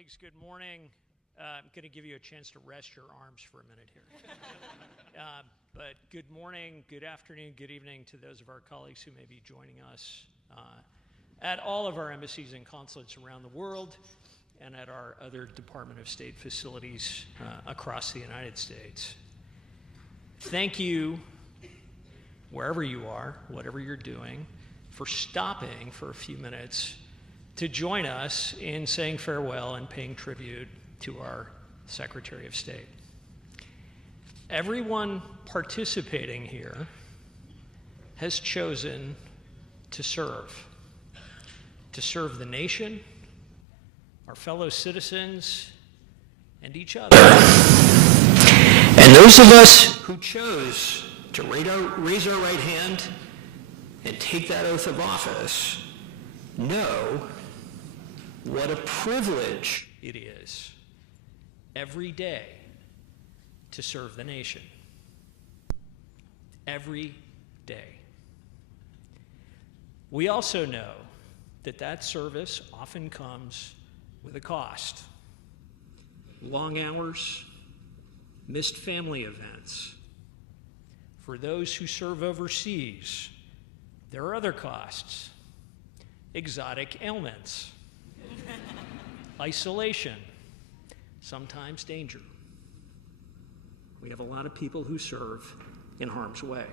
Colleagues, good morning. I'm going to give you a chance to rest your arms for a minute here. But good morning, good afternoon, good evening to those of our colleagues who may be joining us at all of our embassies and consulates around the world and at our other Department of State facilities across the United States. Thank you, wherever you are, whatever you're doing, for stopping for a few minutes to join us in saying farewell and paying tribute to our Secretary of State. Everyone participating here has chosen to serve the nation, our fellow citizens, and each other. And those of us who chose to raise our right hand and take that oath of office know what a privilege it is every day to serve the nation. Every day. We also know that that service often comes with a cost. Long hours, missed family events. For those who serve overseas, there are other costs. Exotic ailments, isolation, sometimes danger. We have a lot of people who serve in harm's way.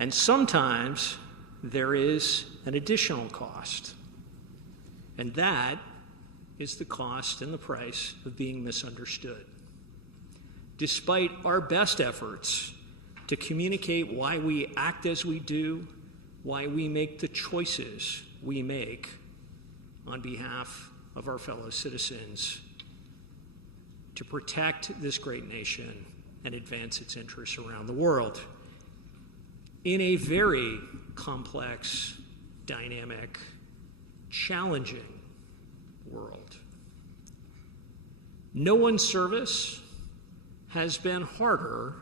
And sometimes there is an additional cost, and that is the cost and the price of being misunderstood. Despite our best efforts to communicate why we act as we do, why we make the choices we make on behalf of our fellow citizens to protect this great nation and advance its interests around the world in a very complex, dynamic, challenging world. No one's service has been harder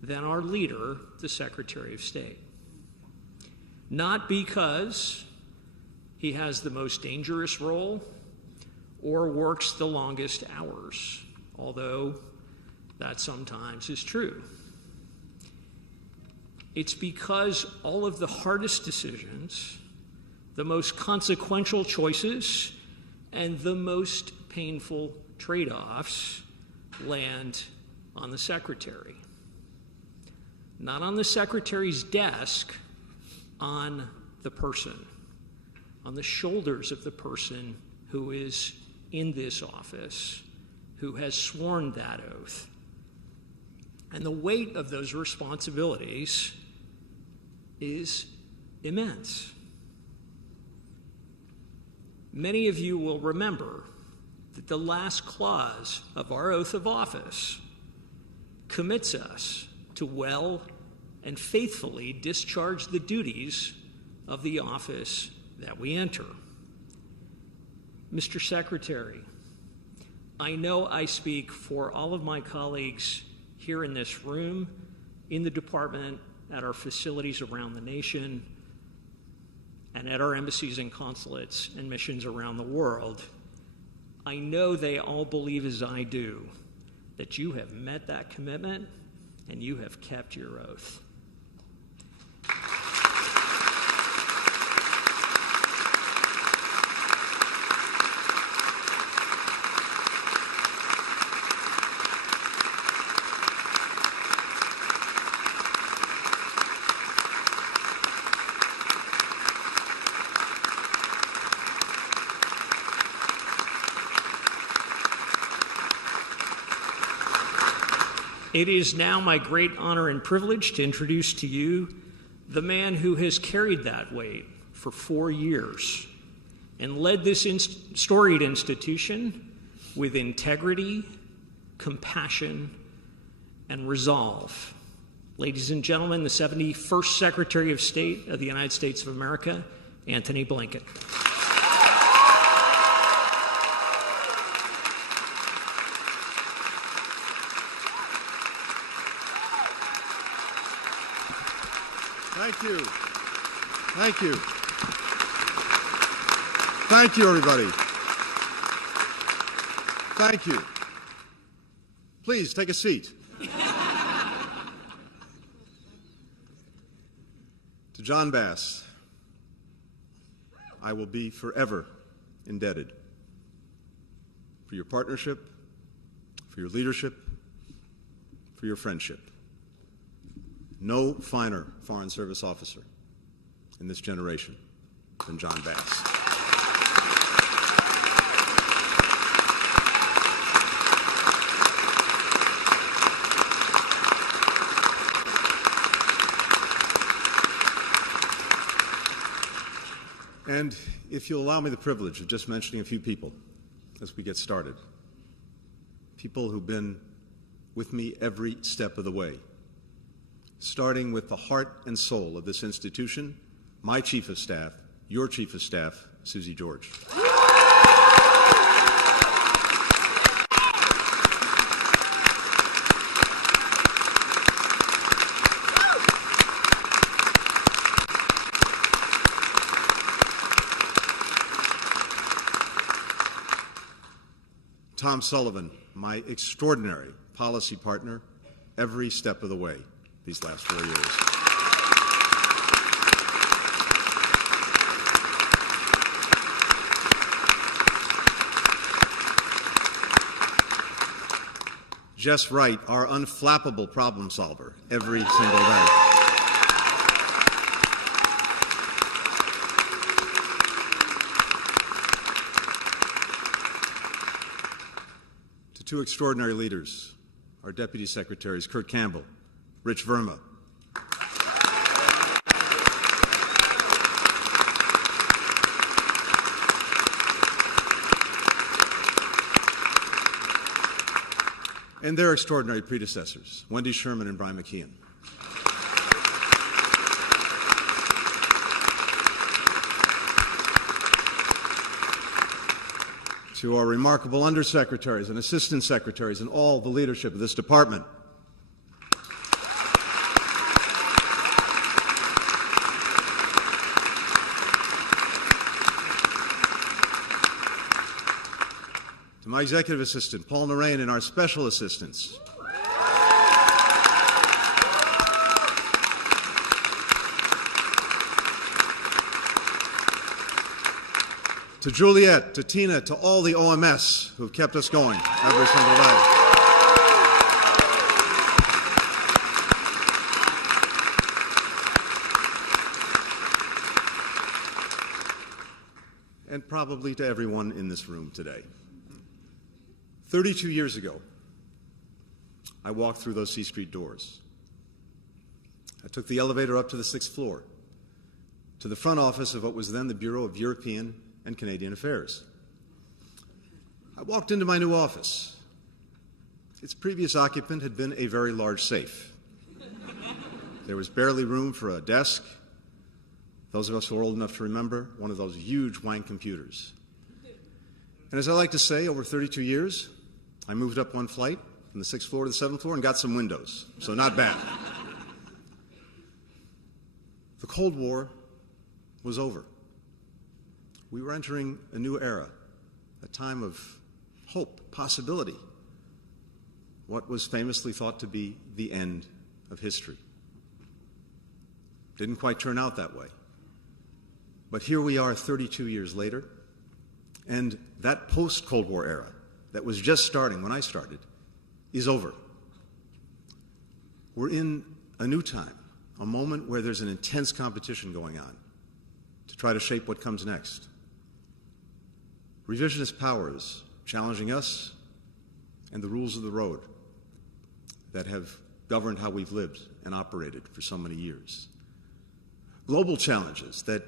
than our leader, the Secretary of State. Not because he has the most dangerous role or works the longest hours, although that sometimes is true. It's because all of the hardest decisions, the most consequential choices, and the most painful trade-offs land on the Secretary. Not on the Secretary's desk, on the person, on the shoulders of the person who is in this office, who has sworn that oath. And the weight of those responsibilities is immense. Many of you will remember that the last clause of our oath of office commits us to well and faithfully discharge the duties of the office that we enter. Mr. Secretary, I know I speak for all of my colleagues here in this room, in the department, at our facilities around the nation, and at our embassies and consulates and missions around the world. I know they all believe as I do that you have met that commitment and you have kept your oath. It is now my great honor and privilege to introduce to you the man who has carried that weight for 4 years and led this storied institution with integrity, compassion, and resolve. Ladies and gentlemen, the 71st Secretary of State of the United States of America, Anthony Blinken. Thank you. Thank you. Thank you, everybody. Thank you. Please take a seat. To John Bass, I will be forever indebted for your partnership, for your leadership, for your friendship. No finer Foreign Service officer in this generation than John Bass. And if you'll allow me the privilege of just mentioning a few people as we get started, people who've been with me every step of the way, starting with the heart and soul of this institution, my Chief of Staff, your Chief of Staff, Susie George. Tom Sullivan, my extraordinary policy partner, every step of the way these last 4 years. Jess Wright, our unflappable problem solver, every single day. To two extraordinary leaders, our Deputy Secretaries, Kurt Campbell, Rich Verma. And their extraordinary predecessors, Wendy Sherman and Brian McKeon. To our remarkable undersecretaries and assistant secretaries and all the leadership of this department. To my executive assistant, Paul Narain, and our special assistants. To Juliet, to Tina, to all the OMS who have kept us going every single day. And probably to everyone in this room today. 32 years ago, I walked through those C Street doors. I took the elevator up to the 6th floor, to the front office of what was then the Bureau of European and Canadian Affairs. I walked into my new office. Its previous occupant had been a very large safe. There was barely room for a desk. Those of us who are old enough to remember, one of those huge wank computers. And as I like to say, over 32 years, I moved up one flight from the 6th floor to the 7th floor and got some windows, so not bad. The Cold War was over. We were entering a new era, a time of hope, possibility, what was famously thought to be the end of history. Didn't quite turn out that way. But here we are 32 years later, and that post-Cold War era that was just starting when I started is over. We're in a new time, a moment where there's an intense competition going on to try to shape what comes next. Revisionist powers challenging us and the rules of the road that have governed how we've lived and operated for so many years. Global challenges that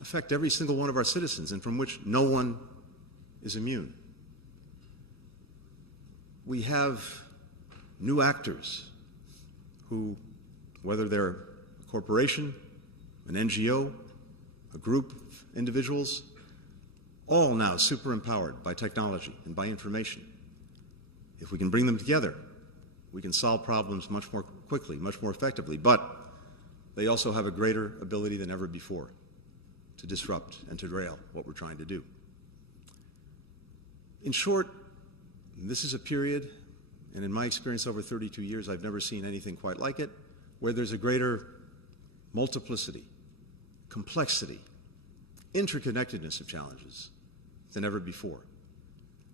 affect every single one of our citizens and from which no one is immune. We have new actors who, whether they're a corporation, an NGO, a group of individuals, all now super empowered by technology and by information. If we can bring them together, we can solve problems much more quickly, much more effectively, but they also have a greater ability than ever before to disrupt and to derail what we're trying to do. In short, this is a period, and in my experience over 32 years, I've never seen anything quite like it, where there's a greater multiplicity, complexity, interconnectedness of challenges than ever before,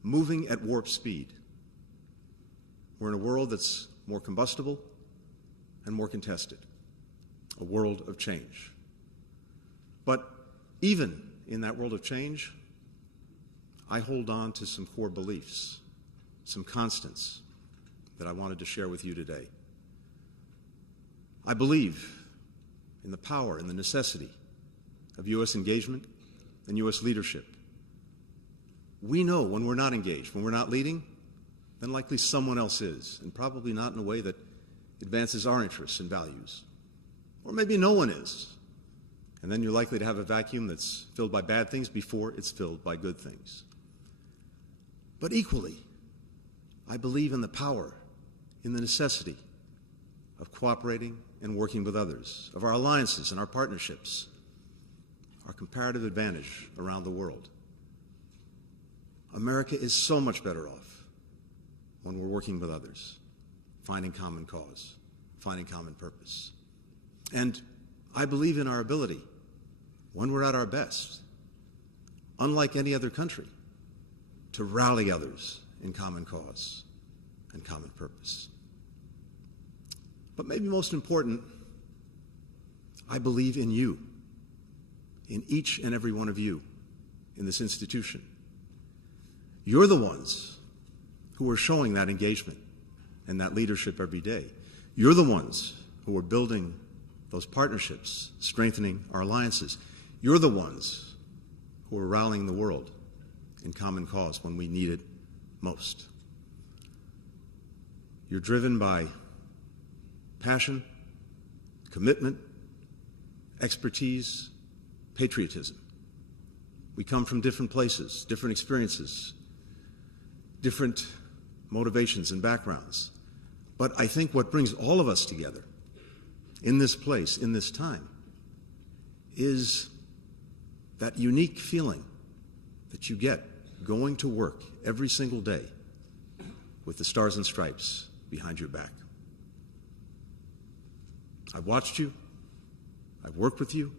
moving at warp speed. We're in a world that's more combustible and more contested, a world of change. But even in that world of change, I hold on to some core beliefs, some constants that I wanted to share with you today. I believe in the power and the necessity of U.S. engagement and U.S. leadership. We know when we're not engaged, when we're not leading, then likely someone else is, and probably not in a way that advances our interests and values. Or maybe no one is. And then you're likely to have a vacuum that's filled by bad things before it's filled by good things. But equally, I believe in the power, in the necessity of cooperating and working with others, of our alliances and our partnerships, our comparative advantage around the world. America is so much better off when we're working with others, finding common cause, finding common purpose. And I believe in our ability, when we're at our best, unlike any other country, to rally others in common cause and common purpose. But maybe most important, I believe in you, in each and every one of you in this institution. You're the ones who are showing that engagement and that leadership every day. You're the ones who are building those partnerships, strengthening our alliances. You're the ones who are rallying the world in common cause when we need it most. You're driven by passion, commitment, expertise, patriotism. We come from different places, different experiences, different motivations and backgrounds. But I think what brings all of us together in this place, in this time, is that unique feeling that you get going to work every single day with the stars and stripes behind your back. I've watched you. I've worked with you.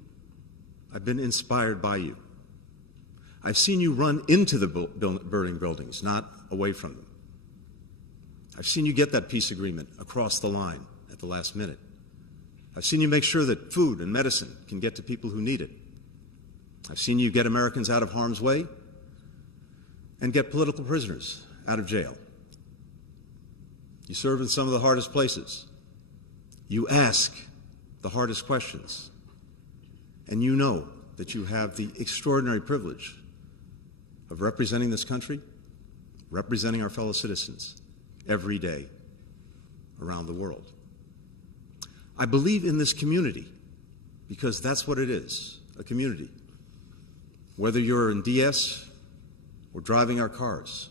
I've been inspired by you. I've seen you run into the burning buildings, not away from them. I've seen you get that peace agreement across the line at the last minute. I've seen you make sure that food and medicine can get to people who need it. I've seen you get Americans out of harm's way and get political prisoners out of jail. You serve in some of the hardest places. You ask the hardest questions. And you know that you have the extraordinary privilege of representing this country, representing our fellow citizens every day around the world. I believe in this community because that's what it is, a community. Whether you're in DS or driving our cars,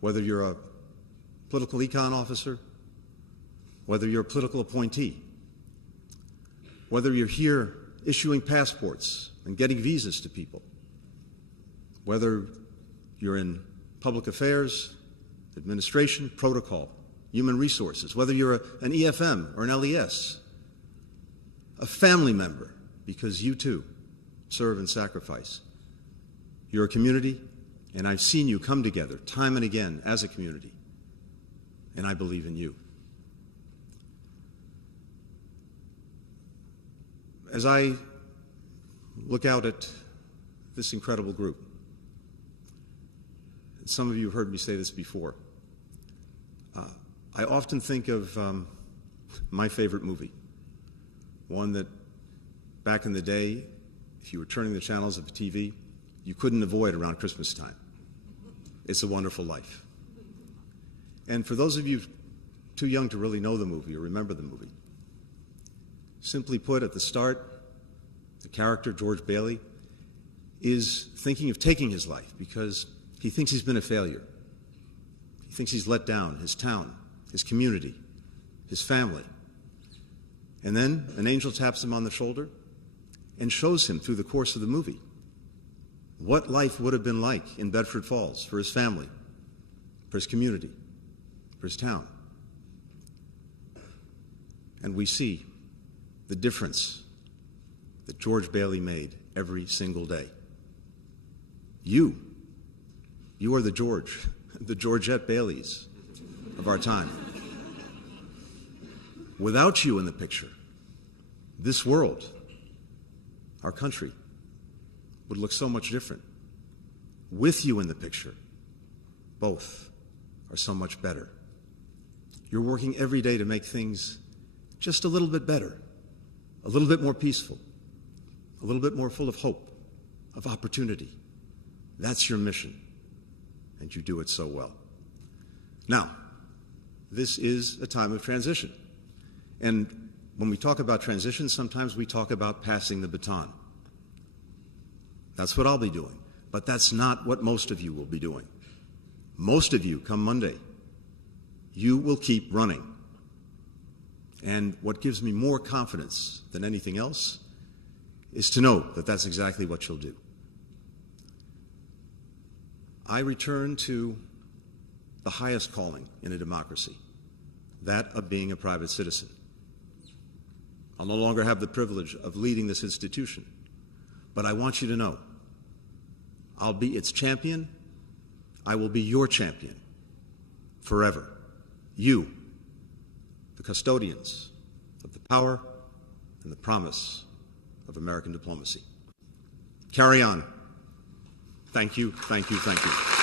whether you're a political econ officer, whether you're a political appointee, whether you're here issuing passports and getting visas to people, whether you're in public affairs, administration, protocol, human resources, whether you're an EFM or an LES, a family member, because you too serve and sacrifice. You're a community, and I've seen you come together time and again as a community, and I believe in you. As I look out at this incredible group, and some of you have heard me say this before, I often think of my favorite movie, one that back in the day, if you were turning the channels of the TV, you couldn't avoid around Christmas time. It's a Wonderful Life. And for those of you too young to really know the movie or remember the movie, simply put, at the start, the character, George Bailey, is thinking of taking his life because he thinks he's been a failure. He thinks he's let down his town, his community, his family. And then an angel taps him on the shoulder and shows him through the course of the movie what life would have been like in Bedford Falls for his family, for his community, for his town. And we see the difference that George Bailey made every single day. You are the Georgette Baileys of our time. Without you in the picture, this world, our country, would look so much different. With you in the picture, both are so much better. You're working every day to make things just a little bit better, a little bit more peaceful, a little bit more full of hope, of opportunity. That's your mission, and you do it so well. Now, this is a time of transition. And when we talk about transition, sometimes we talk about passing the baton. That's what I'll be doing. But that's not what most of you will be doing. Most of you, come Monday, you will keep running. And what gives me more confidence than anything else is to know that that's exactly what you'll do. I return to the highest calling in a democracy, that of being a private citizen. I'll no longer have the privilege of leading this institution, but I want you to know, I'll be its champion. I will be your champion forever. You, the custodians of the power and the promise of American diplomacy. Carry on. Thank you, thank you, thank you.